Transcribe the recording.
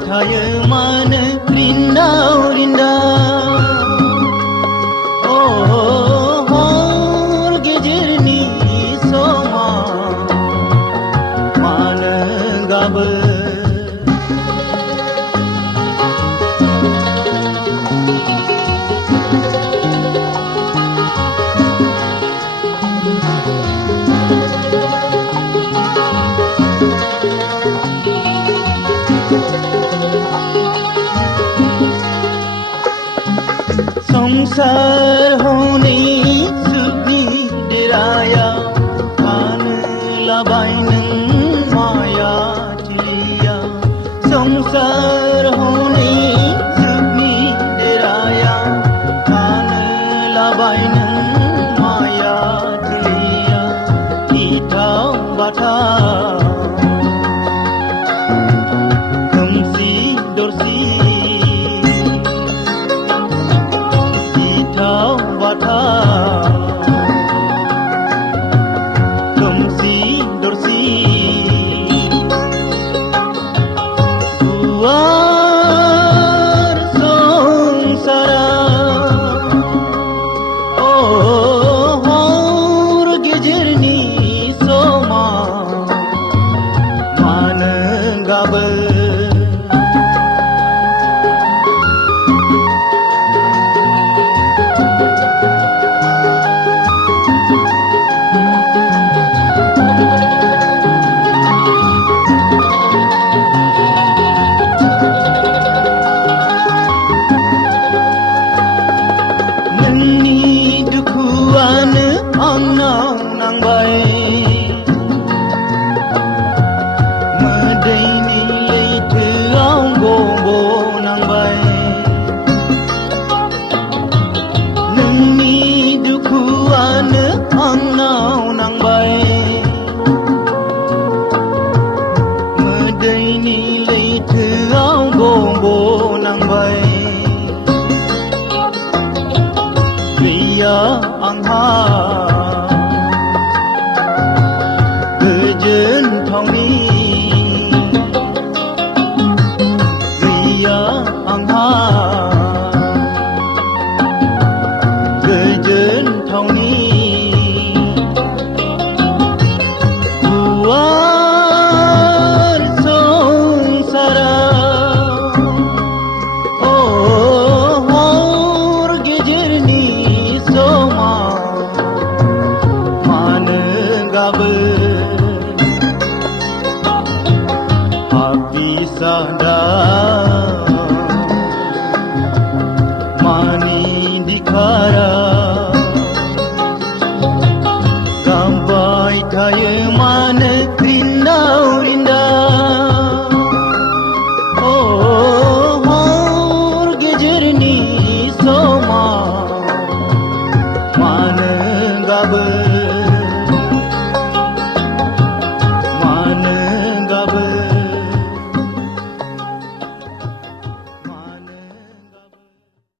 Cahaya mana rindau-rindau, oh, holge jernih soma mana gabe. संसार होने सुखी डेराया खान लाबाइन माया चिलिया। संसार होने सुखी डेराया खान लाबाइन माया चिलिया। ईटा बाटा खोमसी दरसी bata खोमसी दरसी गुवार संसारा oh hor गेजेरनि समा मानो गाबो। दुखुआनो आंनाव नांबाय मोदैनि लैथोआव गब'नांबाय। नोंनि दुखुआनो आंनाव नांबाय मोदैनि लैथोआव गब'नांबाय। गैया आंहा गोजोनथावनि, गैया आंहा गोजोनथावनि। गुवार संसारा हर गेजेरनि समा मानो गाबो। Habis dah